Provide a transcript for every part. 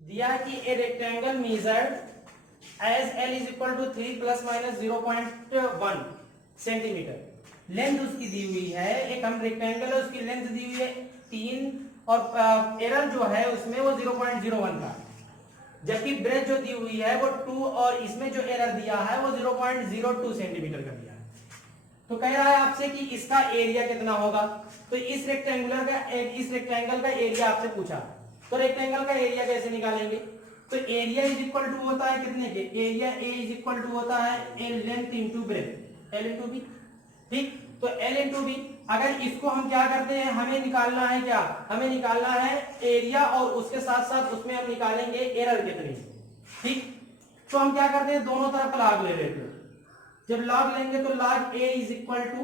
दिया है कि a rectangle measured as L is equal to 3 plus minus 0.1 centimetre. Length उसकी दी हुई है, एक हम रेक्टेंगल है उसकी लेंथ दी हुई है 3 और एरर जो है उसमें वो 0.01 का, जबकि ब्रेथ जो दी हुई है वो 2 और इसमें जो एरर दिया है वो 0.02 सेंटीमीटर का दिया है। तो कह रहा है आपसे कि इसका एरिया कितना होगा। तो इस रेक्टेंगल का एरिया आपसे पूछा, तो रेक्टेंगल का एरिया कैसे निकालेंगे। तो एरिया इज इक्वल टू होता है कितने के, area A is equal to होता है L length into breadth, L into B. ठीक, तो एल इंटू बी। अगर इसको हम क्या करते हैं, हमें निकालना है क्या, हमें निकालना है एरिया और उसके साथ साथ उसमें हम निकालेंगे एरर कितनी। ठीक, तो हम क्या करते हैं, दोनों तरफ लॉग ले लेते हैं। जब लॉग लेंगे तो log A is equal to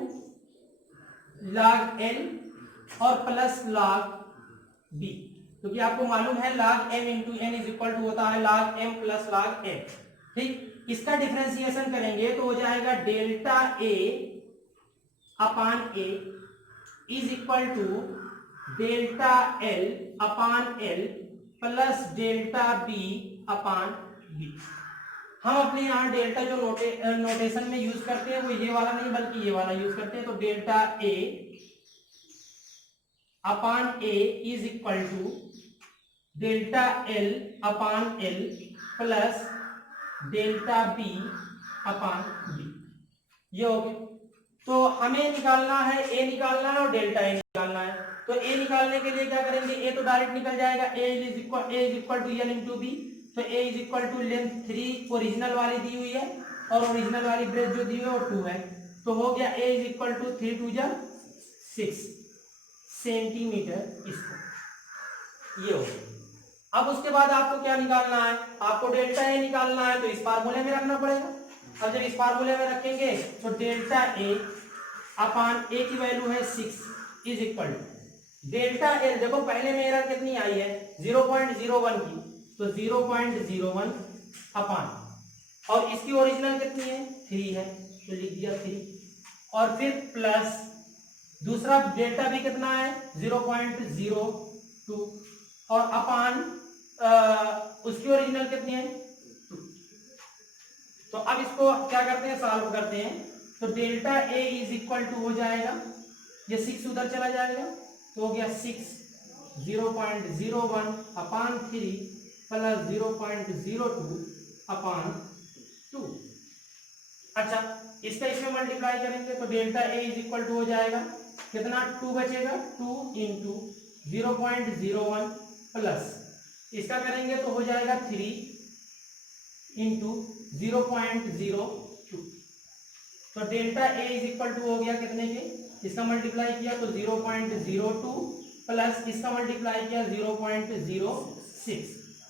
log L और प्लस लॉग बी, क्योंकि आपको मालूम है log m into N is equal to होता है log m प्लस log n। ठीक, इसका डिफरेंशिएशन करेंगे तो हो जाएगा delta a upon a is equal to delta l upon l plus delta b upon b। हम अपने यहाँ डेल्टा जो नोटेशन में यूज करते हैं वो ये वाला नहीं बल्कि ये वाला यूज करते हैं। तो delta a upon a is equal to delta L upon L plus delta B upon B, ये हो गया। तो हमें निकालना है ए निकालना है और डेल्टा ए निकालना है। तो ए निकालने के लिए क्या करेंगे, ए तो डायरेक्ट निकल जाएगा, A is equal to L into B. तो A is equal to length 3 original वाली दी हुई है और ओरिजिनल वाली ब्रेथ जो दी हुई है वो 2 है। तो हो गया ए इज इक्वल टू 3 2 जा 6 सेंटीमीटर स्क्वायर, ये हो गया। अब उसके बाद आपको क्या निकालना है, आपको डेल्टा ए निकालना है, तो इस फार्मूले में रखना पड़ेगा। अब जब इस फार्मूले में रखेंगे तो डेल्टा ए अपान ए की वैल्यू है 6 is equal to delta L. देखो पहले में एरर कितनी आई है 0.01 की, तो 0.01 अपान, और इसकी ओरिजिनल कितनी है 3 है, तो लिख दिया 3, और फिर प्लस दूसरा डेल्टा भी कितना है 0.02 और अपान उसकी ओरिजिनल कितनी है 2। तो अब इसको क्या करते हैं, सॉल्व करते हैं। तो delta A is equal to हो जाएगा, ये 6 उधर चला जाएगा तो हो गया 6 0.01 अपान 3 प्लस 0.02 अपान 2। अच्छा, इसका इसमें मल्टीप्लाई करेंगे तो delta A is equal to हो जाएगा कितना, 2 बचेगा, 2 इंटू 0.01 प्लस इसका करेंगे तो हो जाएगा 3 इंटू 0.02। तो delta A is equal to हो गया कितने के, इसका मल्टीप्लाई किया तो 0.02 प्लस इसका मल्टीप्लाई किया 0.06,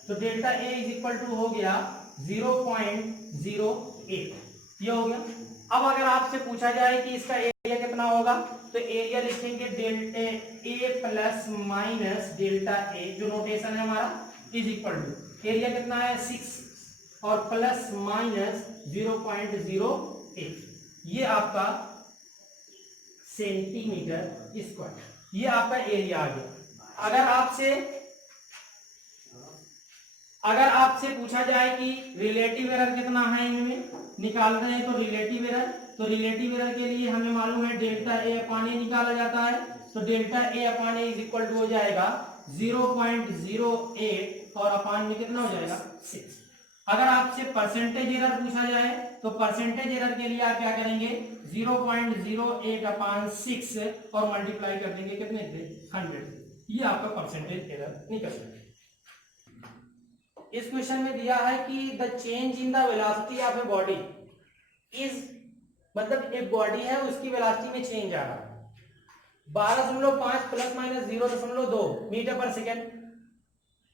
तो delta A is equal to हो गया 0.08, ये हो गया। अब अगर आपसे पूछा जाए कि इसका एरिया कितना होगा, तो एरिया लिखेंगे delta A plus minus delta A, जो नोटेशन है हमारा, इज इक्वल टू एरिया कितना है 6 और प्लस माइनस 0.08, ये आपका सेंटीमीटर स्क्वायर, ये आपका एरिया आ गया। अगर आपसे पूछा जाए कि रिलेटिव एरर कितना है इनमें निकाल रहे हैं, तो रिलेटिव एरर के लिए हमें मालूम है डेल्टा ए अपान ए निकाला जाता है। तो delta A upon A is equal to हो जाएगा 0.08 और अपान में कितना हो जाएगा 6। अगर आपसे परसेंटेज एरर पूछा जाए तो परसेंटेज एरर के लिए आप क्या करेंगे 0.08 अपान 6 और मल्टीप्लाई कर देंगे कितने से 100, ये आपका परसेंटेज एरर निकल जाएगा। इस क्वेश्चन में दिया है कि the change in the velocity of a body is, मतलब एक बॉडी है उसकी वेलोसिटी में चेंज आ रहा है 12.5 प्लस माइनस 0.2 मीटर पर सेकेंड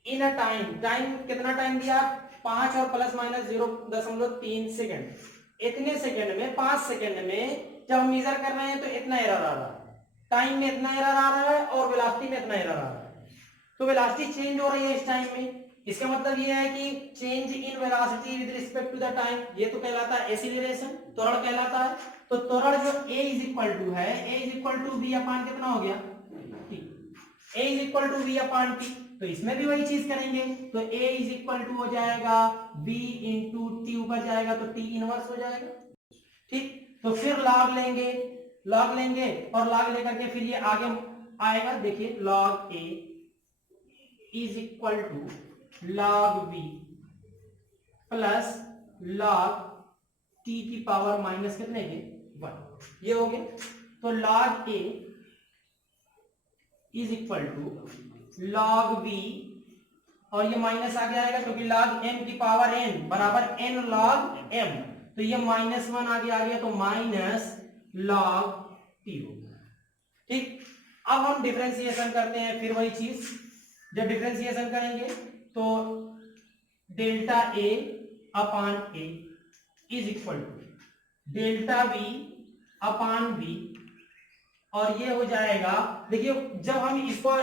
इन अ टाइम कितना टाइम दिया 5 और प्लस माइनस 0.3 सेकेंड, इतने सेकेंड में 5 सेकेंड में जब हम मेजर कर रहे हैं तो इतना एरर आ रहा है, टाइम में इतना एरर आ रहा है और वेलोसिटी में इतना एरर आ रहा है। तो वेलोसिटी चेंज हो रही है इस टाइम में, इसका मतलब ये है कि change in velocity with respect to the time, ये तो कहलाता है एक्सीलरेशन, त्वरण कहलाता है। तो त्वरण जो a इज इक्वल टू है a is equal to b upon कितना हो गया t। a is equal to v upon t, तो इसमें भी वही चीज करेंगे, तो a इज इक्वल टू हो जाएगा v इंटू टी, ऊपर जाएगा तो t इनवर्स हो जाएगा। ठीक, तो फिर लॉग लेंगे, लॉग लेंगे और लॉग लेकर के फिर ये आगे आएगा, देखिए log a is equal to log v plus log t की पावर माइनस कितने के 1, ये हो गया। तो log a is equal to log v, और ये माइनस आगे आएगा क्योंकि log m की पावर n बराबर n log m, तो ये -1 आगे आ गया, तो माइनस log t हो गया। ठीक, अब हम डिफरेंशिएशन करते हैं, फिर वही चीज, जब डिफरेंशिएशन करेंगे तो delta a upon a is equal to delta v upon v, और ये हो जाएगा, देखिए जब हम इसको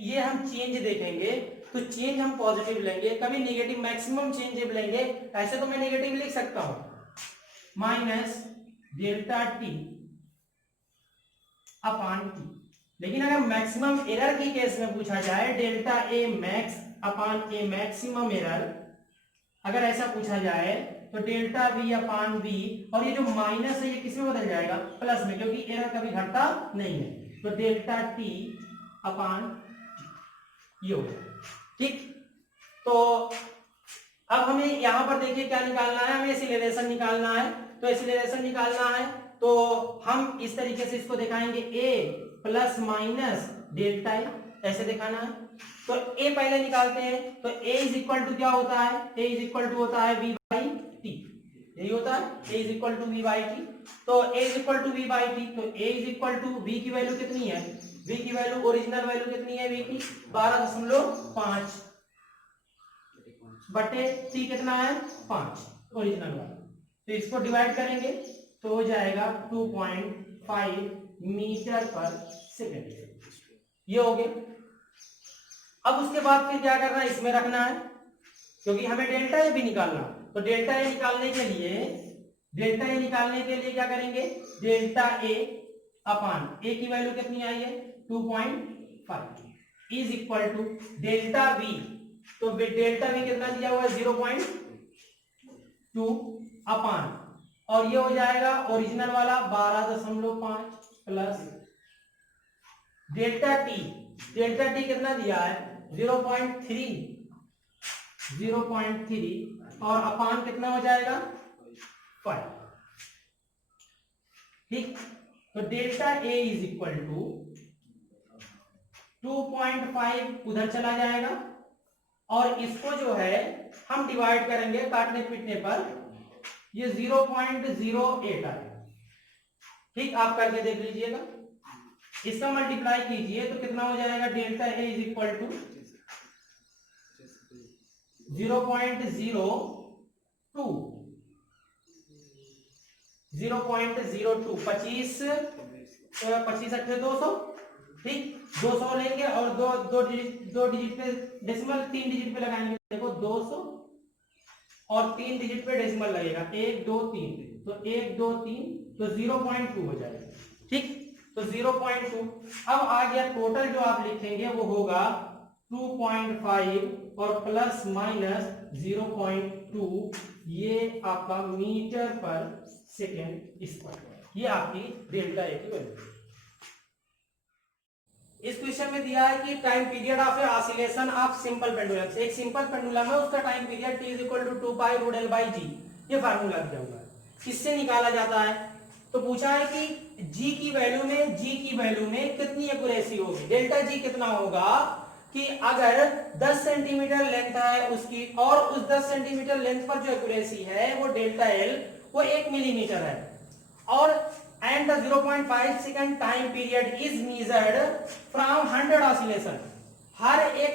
ये हम चेंज देखेंगे तो चेंज हम पॉजिटिव लेंगे, कभी नेगेटिव, मैक्सिमम चेंज जब लेंगे, ऐसे तो मैं नेगेटिव लिख सकता हूं, minus delta T upon T, लेकिन अगर मैक्सिमम एरर की केस में पूछा जाए, delta A max upon A maximum error, अगर ऐसा पूछा जाए तो डेल्टा वी अपान वी, और ये जो माइनस है ये किसमें बदल जाएगा, प्लस में, क्योंकि एरर कभी घटता नहीं है, तो डेल्टा टी अपान ये हो गया। ठीक, तो अब हमें यहां पर देखिए क्या निकालना है, हमें एक्सीलरेशन निकालना है, तो एक्सीलरेशन निकालना है तो हम इस तरीके से इसको दिखाएंगे, a plus minus delta A, ऐसे दिखाना है। तो a पहले निकालते हैं, तो a इज इक्वल टू क्या होता है, a इज इक्वल टू होता है v बाई टी, यही होता है, a is equal to v by T, तो a is equal to v by T, तो a is equal to v की वैल्यू कितनी है, v की वैल्यू ओरिजिनल वैल्यू कितनी है, v की 12.5 बटे t कितना है 5 ओरिजिनल वाला, तो इसको डिवाइड करेंगे तो हो जाएगा 2.5 मीटर पर सेकेंड, ये हो गया। अब उसके बाद फिर क्या करना है, इसमें रखना है, क्योंकि हमें डेल्टा ए भी निकालना, तो डेल्टा ए निकालने के लिए क्या करेंगे, डेल्टा ए अपान ए की वैल्यू कितनी आई है 2.5 is equal to delta V, तो डेल्टा वी कितना दिया हुआ है 0.2 अपान, और ये हो जाएगा ओरिजिनल वाला 12.5 प्लस डेल्टा टी कितना दिया है 0.3 और अपान कितना हो जाएगा 5। ठीक, तो delta A is equal to 2.5 उधर चला जाएगा, और इसको जो है हम डिवाइड करेंगे काटने पीटने पर, ये 0.08 आएगा। ठीक, आप करके देख लीजिएगा, इसका मल्टीप्लाई कीजिए तो कितना हो जाएगा, delta A is equal to 0.02 25 अट्ठे 200, ठीक 200 लेंगे और दो डिजिट पे डेसिमल, 3 डिजिट पे लगाएंगे, देखो 200 और 3 डिजिट पे डेसिमल लगेगा, 1 2 3, तो 1 2 3, तो 0.2 हो जाएगा। ठीक, तो 0.2, अब आ गया टोटल जो आप लिखेंगे वो होगा 2.5 और प्लस माइनस 0.2, ये आपका मीटर पर सेकेंड स्क्वायर, ये आपकी डेल्टा ए की वैल्यू। इस क्वेश्चन में दिया है कि time period of a oscillation of simple pendulum, एक सिंपल पेंडुलम है उसका time period t is equal to 2 pi root l by G, ये फार्मूला दिया हुआ है, किससे निकाला जाता है, तो पूछा है कि g की वैल्यू में कितनी एक्यूरेसी होगी, डेल्टा g कितना होगा, कि अगर 10 सेंटीमीटर लेंथ है उसकी, और उस 10 सेंटीमीटर लेंथ पर जो एक्यूरेसी है वो डेल्टा l वो 1 मिलीमीटर है, और and the 0.5 second time period is measured from 100 oscillation, हर एक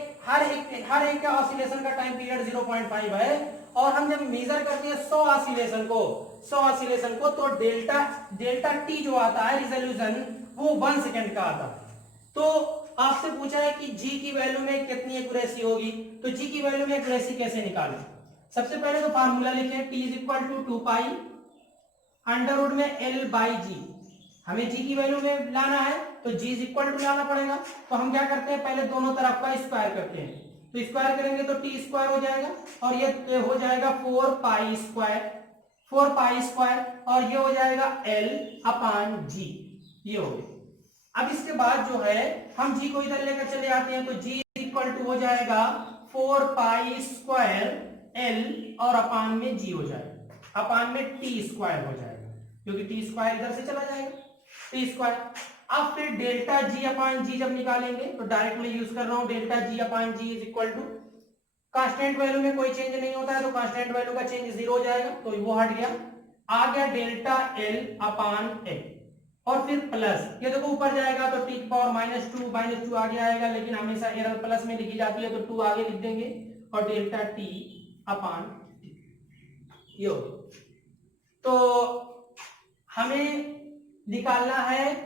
का ऑसिलेशन का टाइम पीरियड 0.5 है, और हम जब मेजर करते हैं 100 ऑसिलेशन को तो डेल्टा टी जो आता है रिजोल्यूशन वो 1 सेकंड का आता है। तो आपसे पूछा है कि जी की वैल्यू में कितनी एक्यूरेसी होगी, तो जी की वैल्यू में एक्यूरेसी कैसे निकालें, सबसे पहले तो फार्मूला लिखें, T is equal to 2 pi under root में एल बाई जी, हमें जी की वैल्यू में लाना है तो जी इज इक्वल टू लाना पड़ेगा। तो हम क्या करते हैं, पहले दोनों तरफ का स्क्वायर करते हैं। तो स्क्वायर करेंगे तो टी स्क्वायर हो जाएगा और ये हो जाएगा 4 पाई स्क्वायर, 4 पाई स्क्वायर, और ये हो जाएगा एल अपान जी, ये हो गया। अब इसके बाद जो है हम जी को इधर लेकर चले आते हैं, तो जी इक्वल टू हो जाएगा 4 पाई स्क्वायर एल और अपान में जी हो जाएगा, अपान में टी स्क्वायर हो जाएगा, क्योंकि टी स्क्वायर इधर से चला जाएगा, टी स्क्वायर। अब फिर डेल्टा जी अपान जी जब निकालेंगे तो डायरेक्टली यूज कर रहा हूं, delta G upon G is equal to, constant value में कोई चेंज नहीं होता है तो कांस्टेंट वैल्यू का चेंज 0 हो जाएगा, तो वो हट गया। आ गया डेल्टा एल अपान एल, और फिर प्लस, ये देखो ऊपर जाएगा तो टी की पावर -2 आगे आएगा, लेकिन हमेशा एरर प्लस में लिखी जाती है तो 2 आगे लिख देंगे, और डेल्टा टी अपान टी, ये हो। तो हमें निकालना है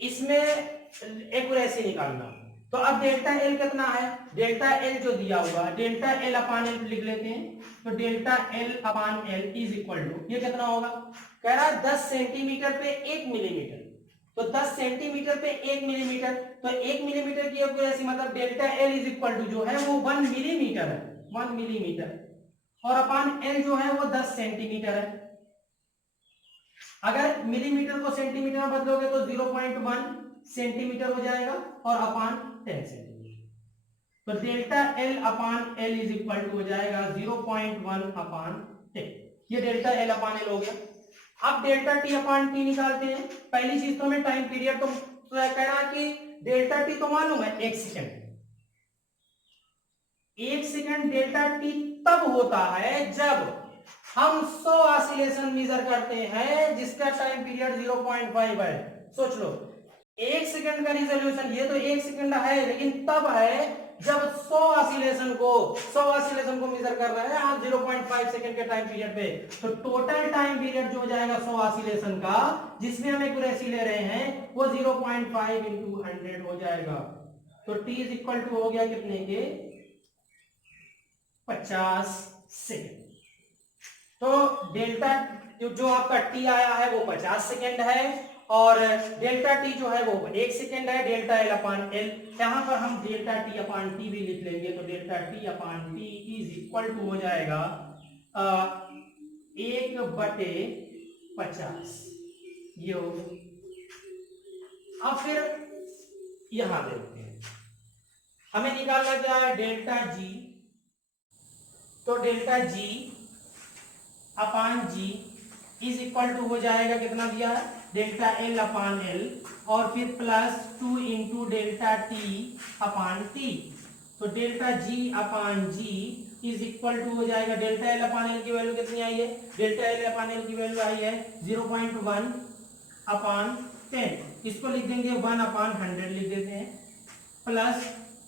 इसमें एक्यूरेसी निकालना। तो अब डेल्टा एल कितना है, डेल्टा एल जो दिया हुआ है, डेल्टा एल अपान एल लिख लेते हैं। तो delta L upon L is equal to, ये कितना होगा, कह रहा है 10 सेंटीमीटर पे 1 मिलीमीटर, तो 10 सेंटीमीटर पे 1 मिलीमीटर, तो 1 मिलीमीटर की एक्यूरेसी मतलब delta L is equal to जो है वो 1 मिलीमीटर है, 1 मिलीमीटर, और अपान एल जो है वो 10 सेंटीमीटर है। अगर मिलीमीटर को सेंटीमीटर में बदलोगे तो 0.1 सेंटीमीटर हो जाएगा, और अपान 10 सेंटीमीटर, तो delta L upon L is equal to हो जाएगा 0.1 अपान 10, ये डेल्टा एल अपान एल हो गया। अब डेल्टा टी अपान टी निकालते हैं। पहली चीज तो हमें टाइम पीरियड तो कह रहा कि डेल्टा टी तो मालूम है 1 सेकेंड, 1 सेकेंड डेल्टा टी तब होता है जब हम 100 ऑसिलेशन मेजर करते हैं जिसका टाइम पीरियड 0.5 है। सोच लो 1 सेकंड का रिजोल्यूशन, ये तो 1 सेकंड है, लेकिन तब है जब 100 ऑसिलेशन को मेजर कर रहे हैं आप 0.5 सेकंड के टाइम पीरियड पे। तो टोटल टाइम पीरियड जो हो जाएगा 100 ऑसिलेशन का, जिसमें हम एक्यूरेसी ले रहे हैं, वो 0.5 इंटू 100 हो जाएगा। तो t इज इक्वल टू हो गया कितने के, 50 सेकंड। तो डेल्टा जो आपका टी आया है वो 50 सेकेंड है, और डेल्टा टी जो है वो 1 सेकेंड है, डेल्टा एल अपान एल। यहां पर हम डेल्टा टी अपान टी भी लिख लेंगे, तो delta T upon T is equal to हो जाएगा 1/50, ये हो। अब फिर यहां देखते हैं हमें निकालना क्या है, डेल्टा जी। तो delta G upon G is equal to हो जाएगा, कितना दिया है, डेल्टा एल अपान एल, और फिर plus 2 into delta T upon T. तो delta G upon G is equal to हो जाएगा, डेल्टा एल अपान एल की वैल्यू कितनी आई है, डेल्टा एल अपान एल की वैल्यू आई है 0.1 अपान 10, इसको लिख देंगे 1 अपान 100 लिख देते हैं, प्लस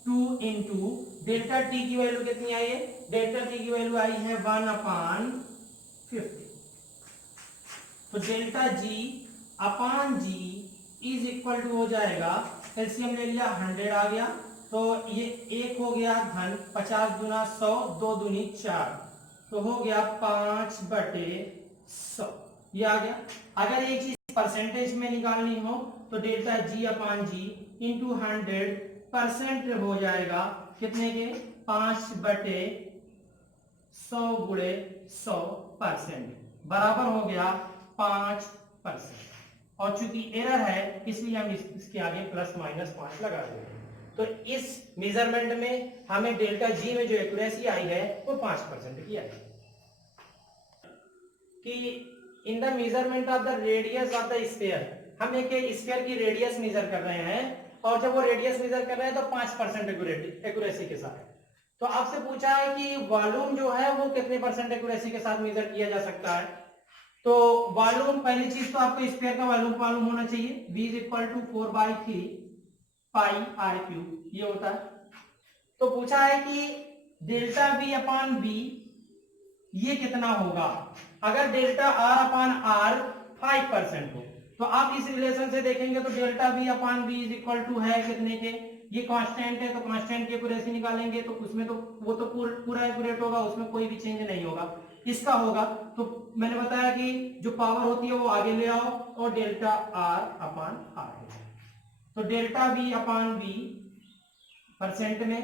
2 इंटू डेल्टा टी की वैल्यू कितनी आई है, डेल्टा टी की वैल्यू आई है 1 अपान 50। तो delta G upon G is equal to हो जाएगा, एलसीएम ले लिया 100 आ गया, तो ये 1 हो गया धन 50 गुना 100, 2 दूनी 4, तो हो गया 5/100, ये आ गया। अगर एक चीज परसेंटेज में निकालनी हो तो डेल्टा जी अपान जी इंटू 100% हो जाएगा कितने के, 5/100 गुणे 100% बराबर हो गया 5%। और चूंकि एरर है इसलिए हम इसके आगे ±5 लगा देंगे। तो इस मेजरमेंट में हमें डेल्टा जी में जो एक्यूरेसी आई है वो 5% की आई है। कि in the measurement of the radius of the sphere, हम एक स्फीयर की रेडियस मेजर कर रहे हैं, और जब वो रेडियस मेजर कर रहे हैं तो 5% एक्यूरेसी के साथ। तो आपसे पूछा है कि वॉल्यूम जो है वो कितने % एक्यूरेसी के साथ मेजर किया जा सकता है। तो वॉल्यूम, पहली चीज तो आपको स्फीयर का वॉल्यूम मालूम होना चाहिए, V is equal to 4/3 pi r3, ये होता है। तो पूछा है कि डेल्टा V अपान V ये कितना होगा, अगर डेल्टा R अपान R 5% हो, तो आप इस रिलेशन से देखेंगे तो delta V upon V is equal to है कितने के, ये कांस्टेंट है तो कांस्टेंट की एक्यूरेसी निकालेंगे, तो उसमें तो वो तो पूरा एक्यूरेट होगा, उसमें कोई भी चेंज नहीं होगा। इसका होगा, तो मैंने बताया कि जो पावर होती है वो आगे ले आओ और डेल्टा आर अपान आर है। तो delta B upon B percent में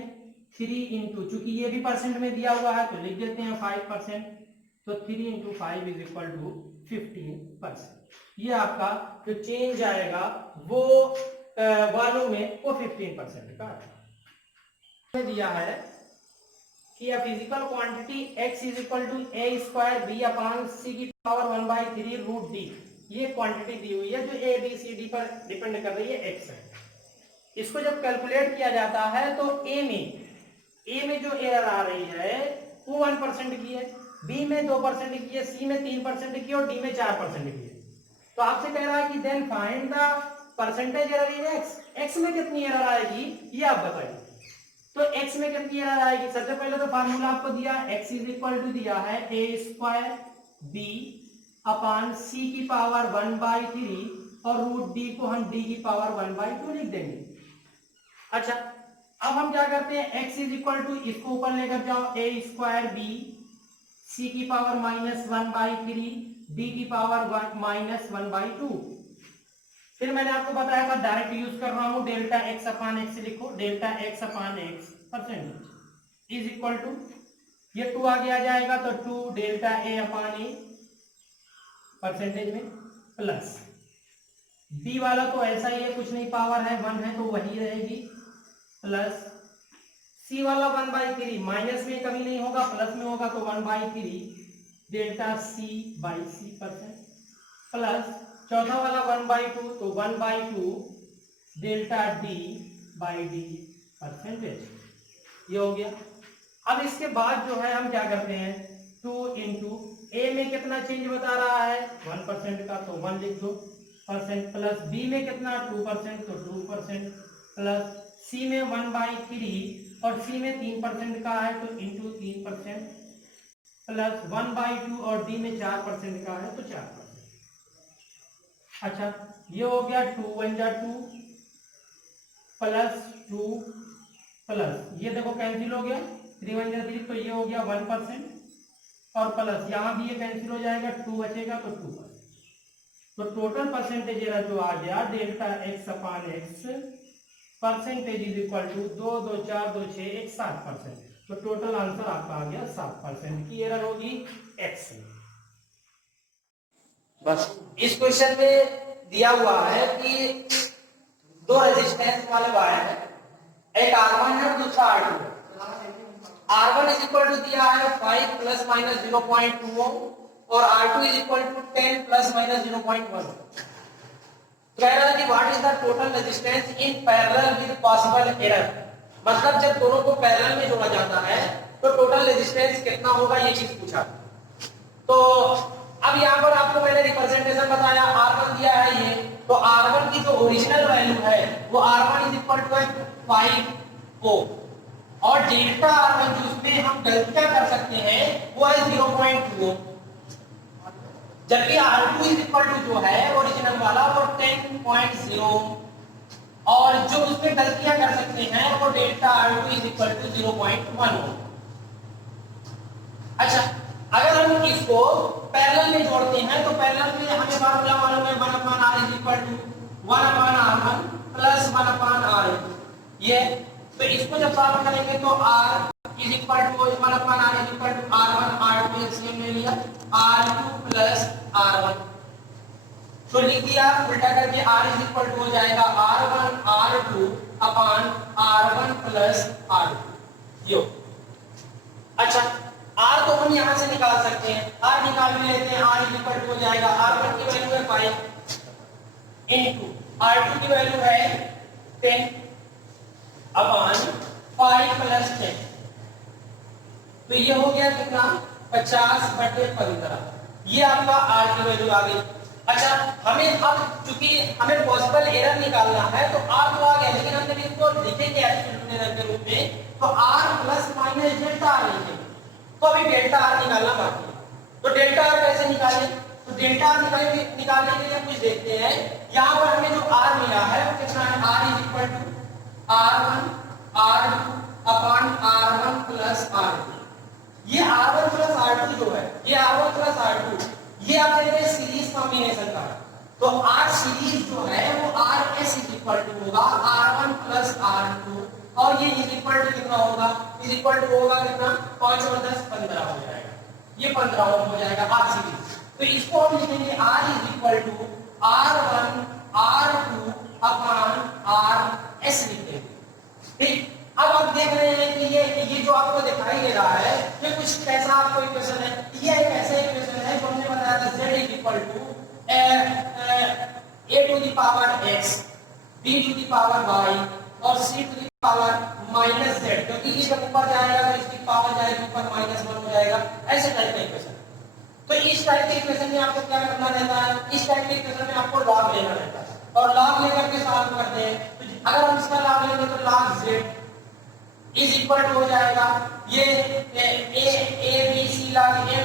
3 इंटू, चूंकि ये भी परसेंट में दिया हुआ है तो लिख देते हैं 5%, तो 3 इंटू 5 इज इक्वल टू 15%। ये आपका जो चेंज आएगा वो वालों में वो 15% का दिया है कि a physical quantity x is equal to a square b upon c की पावर 1/3 रूट d, ये क्वांटिटी दी हुई है जो a b c d पर डिपेंड कर रही है, x है। इसको जब कैलकुलेट किया जाता है तो a में जो एरर आ रही है वो 1% की है, b में 2% की है, c में 3% की और d में 4% की है। तो आपसे कह रहा है कि then find the percentage error in x, x में कितनी एरर आएगी ये आप बताइए। तो x में कितनी एरर आएगी, सबसे पहले तो फार्मूला आपको दिया x इज इक्वल टू दिया है a square b upon c की पावर 1/3 और रूट d को हम d की पावर 1/2 लिख देंगे। अच्छा, अब हम क्या करते हैं, x इज इक्वल टू इसको ऊपर लेकर जाओ, a स्क्वायर b c की पावर -1/3 d की पावर -1/2। फिर मैंने आपको बताया था डायरेक्ट यूज कर रहा हूं, डेल्टा एक्स अपान एक्स लिखो, delta X upon X percent is equal to, ये 2 आगे आ जाएगा तो 2 delta A upon A percentage में प्लस बी वाला तो ऐसा ही है, कुछ नहीं, पावर है 1 है तो वही रहेगी, प्लस सी वाला 1/3, माइनस में कभी नहीं होगा प्लस में होगा तो 1/3 delta C by C percent, plus चौथा वाला 1/2 तो 1/2 delta D by D percentage, ये हो गया। अब इसके बाद जो है हम क्या करते हैं, 2 इंटू ए में कितना चेंज बता रहा है 1% का तो 1 लिख दो परसेंट, प्लस बी में कितना 2% तो 2%, प्लस सी में 1/3 और सी में 3% का है तो इंटू 3%, प्लस 1/2 और डी में 4% का है तो 4%। अच्छा, ये हो गया 2 1 जा 2 प्लस 2 प्लस ये देखो कैंसिल हो गया, 3 1 जा 3 तो ये हो गया 1% और प्लस यहाँ भी ये कैंसिल हो जाएगा, 2 बचेगा तो 2%। तो टोटल परसेंटेज एरर जो आ गया delta X upon X percentage is equal to 2 2 4 2 6 1 7%। तो टोटल आंसर आपका आ गया 7% की एरर होगी एक्स में। बस इस क्वेश्चन में दिया हुआ है कि दो रेजिस्टेंस वाले वायर है, एक R1 है और दूसरा R2 है। R1 इज इक्वल टू दिया है 5 प्लस माइनस 0.2 ओम और R2 is equal to 10 plus minus 0.1। कह रहा है कि what is the total resistance in parallel with possible error, मतलब जब दोनों को पैरेलल में जोड़ा जाता है तो टोटल रेजिस्टेंस कितना होगा ये चीज पूछा। तो अब यहाँ पर आपको मैंने रिप्रेजेंटेशन बताया, R1 दिया है ये, तो R1 की जो ओरिजिनल वैल्यू है वो R1 इज इक्वल टू 5 ओम और डेल्टा R1 जिसमें हम गलतियां कर सकते हैं वो है 0.2 ओम, जबकि R2 इज इक्वल टू जो है ओरिजिनल वाला वो 10.0 और जो उसमें गलतियां कर सकते हैं वो delta R2 is equal to 0.1 ohm. अच्छा, अगर हम इसको पैरेलल में जोड़ते हैं तो पैरेलल में हमें फार्मूला मालूम है 1/r is equal to 1/r1 plus 1/r, ये तो इसको जब सॉल्व करेंगे तो r is equal to 1/r is equal to r1 r2 LCM ले लिया r2 प्लस r1, तो लिख दिया उल्टा करके r इज इक्वल टू हो जाएगा r1 r2 upon r1 plus r2, यो। अच्छा, r तो हम यहां से निकाल सकते हैं, r निकाल भी लेते हैं, r इज इक्वल टू हो जाएगा r1 की वैल्यू है 5 इनटू r2 की वैल्यू है 10 अपान 5 प्लस 10, तो ये हो गया कितना 50/15, ये आपका r की वैल्यू आ गई। अच्छा, हमें अब चूंकि हमें पॉसिबल एरर निकालना है तो r तो आ गया, लेकिन हमने इसको लिखेंगे एब्सोल्यूट एरर के रूप में तो r plus minus delta r लिखेंगे, तो अभी डेल्टा r निकालना बाकी है। तो डेल्टा r कैसे निकालें, तो डेल्टा r निकालने के लिए कुछ देखते हैं, यहाँ पर हमें जो r मिला है वो कितना है, r is equal to r1 r2 upon r1 plus r2, ये r1 प्लस r2 जो है ये ये R1 प्लस R2 ये आप देखेंगे सीरीज कॉम्बिनेशन का। तो R सीरीज जो है वो RS इज इक्वल टू होगा R1 प्लस R2 और ये इज इक्वल टू कितना होगा, इज इक्वल टू होगा कितना 5 और 10 15 हो जाएगा, ये 15 ओम हो जाएगा R सीरीज। तो इसको हम लिखेंगे R is equal to R1 R2 upon RS लिखेंगे। ठीक, अब आप देख रहे हैं कि ये जो आपको दिखाई दे रहा है ये कुछ कैसा आपको इक्वेशन है, ये एक ऐसा इक्वेशन है जो हमने बताया था z is equal to a to the power x b to the power y और c to the power minus z, क्योंकि ये जब ऊपर जाएगा तो इसकी पावर जाएगी ऊपर -1 हो जाएगा, ऐसे टाइप का इक्वेशन। तो इस टाइप के इक्वेशन में आपको क्या करना रहता है, इस टाइप के इक्वेशन में आपको लॉग लेना रहता है और लॉग लेकर के सॉल्व करते हैं। तो अगर हम इसका लॉग लेंगे तो log z is equal to हो जाएगा ये a b c log m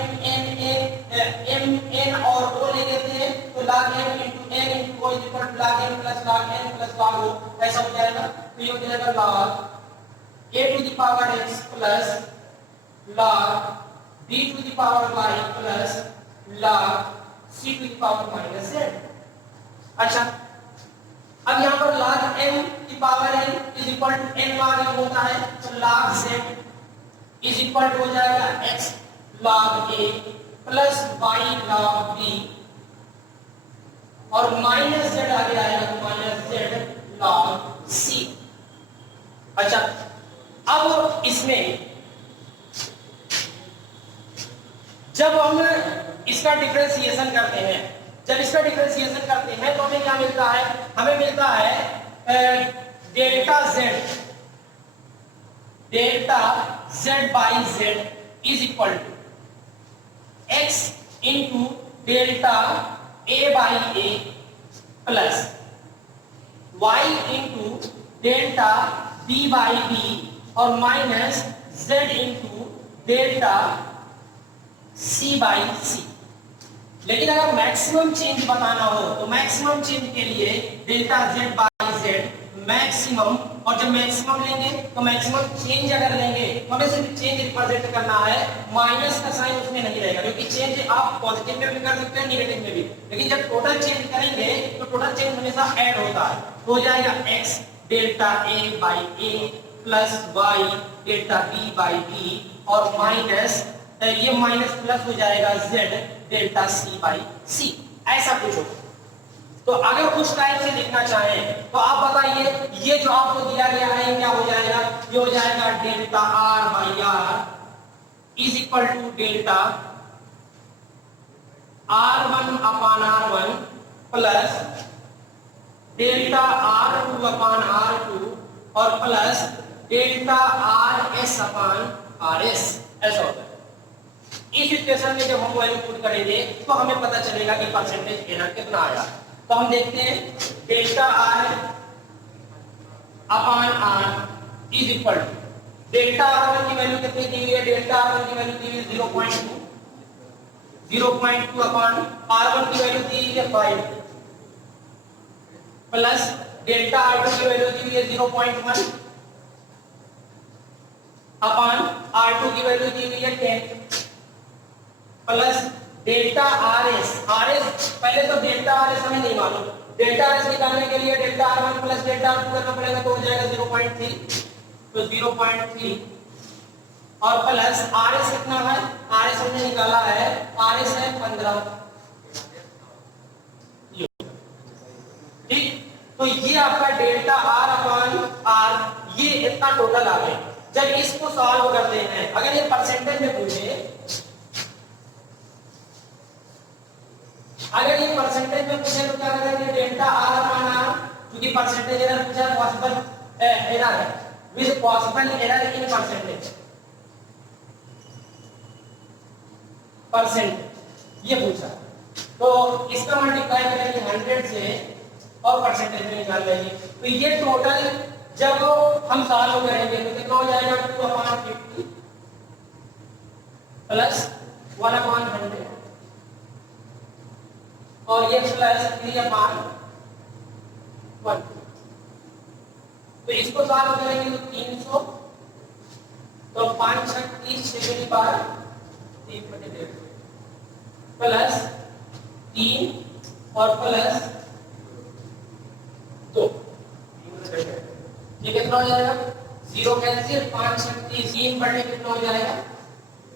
n और o ले लेते हैं तो log m into n into o is equal to log m plus log n plus log o, ऐसा हो जाएगा। तो ये हो जाएगा log a to the power x plus log b to the power y plus log c to the power minus z। अच्छा, अब यहाँ पर log m की power n is equal to n log m होता है, तो log z is equal to हो जाएगा x log a plus y log b और माइनस z आगे आएगा तो माइनस z log c। अच्छा, अब इसमें जब हम इसका डिफरेंशिएशन करते हैं, जब इसका डिफरेंशिएशन करते हैं तो हमें क्या मिलता है, हमें मिलता है delta z by z is equal to x into delta a by a plus y into delta b by b और minus z into delta c by c। लेकिन अगर मैक्सिमम चेंज बताना हो तो मैक्सिमम चेंज के लिए delta z by z maximum, और जब मैक्सिमम लेंगे तो मैक्सिमम चेंज अगर लेंगे तो हमें सिर्फ चेंज रिप्रेजेंट करना है, माइनस का साइन उसमें नहीं रहेगा, क्योंकि चेंज आप पॉजिटिव में भी कर सकते हैं नेगेटिव में भी, लेकिन जब टोटल चेंज करेंगे तो टोटल चेंज हमेशा ऐड होता है। तो हो जाएगा x delta a by a plus y delta b by b और माइनस ये माइनस प्लस हो जाएगा z delta c by c, ऐसा कुछ होगा। तो अगर उस टाइप से लिखना चाहें तो आप बताइए, ये जो आपको दिया गया है क्या हो जाएगा, ये हो जाएगा delta r by r is equal to delta r1 upon r1 plus delta r2 upon r2 और plus delta rs upon rs, ऐसा होता है। इस इक्वेशन में जब हम वैल्यू पुट करेंगे तो हमें पता चलेगा कि परसेंटेज एरर कितना आया। तो हम देखते हैं delta r upon r is equal to delta r1 की वैल्यू कितनी दी हुई है, डेल्टा r1 की वैल्यू दी हुई है 0.2 अपान r1 की वैल्यू दी हुई है 5 प्लस डेल्टा r2 की वैल्यू दी हुई है 0.1 अपान r2 की वैल्यू दी हुई है 10 प्लस डेल्टा rs पहले तो डेल्टा rs हमें नहीं मालूम, डेल्टा rs निकालने के लिए delta r1 plus delta r2 करना पड़ेगा, तो हो जाएगा 0.3, तो 0.3 और प्लस rs कितना है, rs हमने निकाला है, rs है 15। ठीक, तो ये आपका डेल्टा r अपान r ये इतना टोटल आ गया। जब इसको सॉल्व करते हैं, अगर ये परसेंटेज में पूछे, अगर ये परसेंटेज में पूछे तो क्या करेंगे, डेल्टा r अपान r, क्योंकि परसेंटेज एरर पूछा है, पॉसिबल एरर है, with possible error in percent ये पूछा, तो इसका मल्टीप्लाई करेंगे 100 से और परसेंटेज में निकाल लेंगे। तो ये टोटल जब हम सॉल्व करेंगे तो कितना हो जाएगा, 2 अपान 50 प्लस 1 अपान 100 और ये प्लस 3 अपान 1। तो इसको सॉल्व करेंगे तो 300, तो 5 6 30 6 की पावर 3/100 प्लस 3 और प्लस 2, ये कितना हो जाएगा? 0 कैंसिल, 5 6 3 बढ़ने कितना हो जाएगा?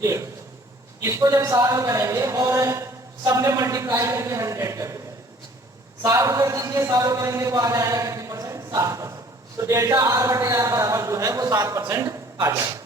1.5। इसको जब सॉल्व करेंगे और सब में मल्टीप्लाई करके 100 कर देंगे, सॉल्व कर दीजिए, सॉल्व करेंगे तो आ जाएगा कितने परसेंट? 7%। तो डेल्टा R/R बराबर जो है वो 7% आ जाएगा।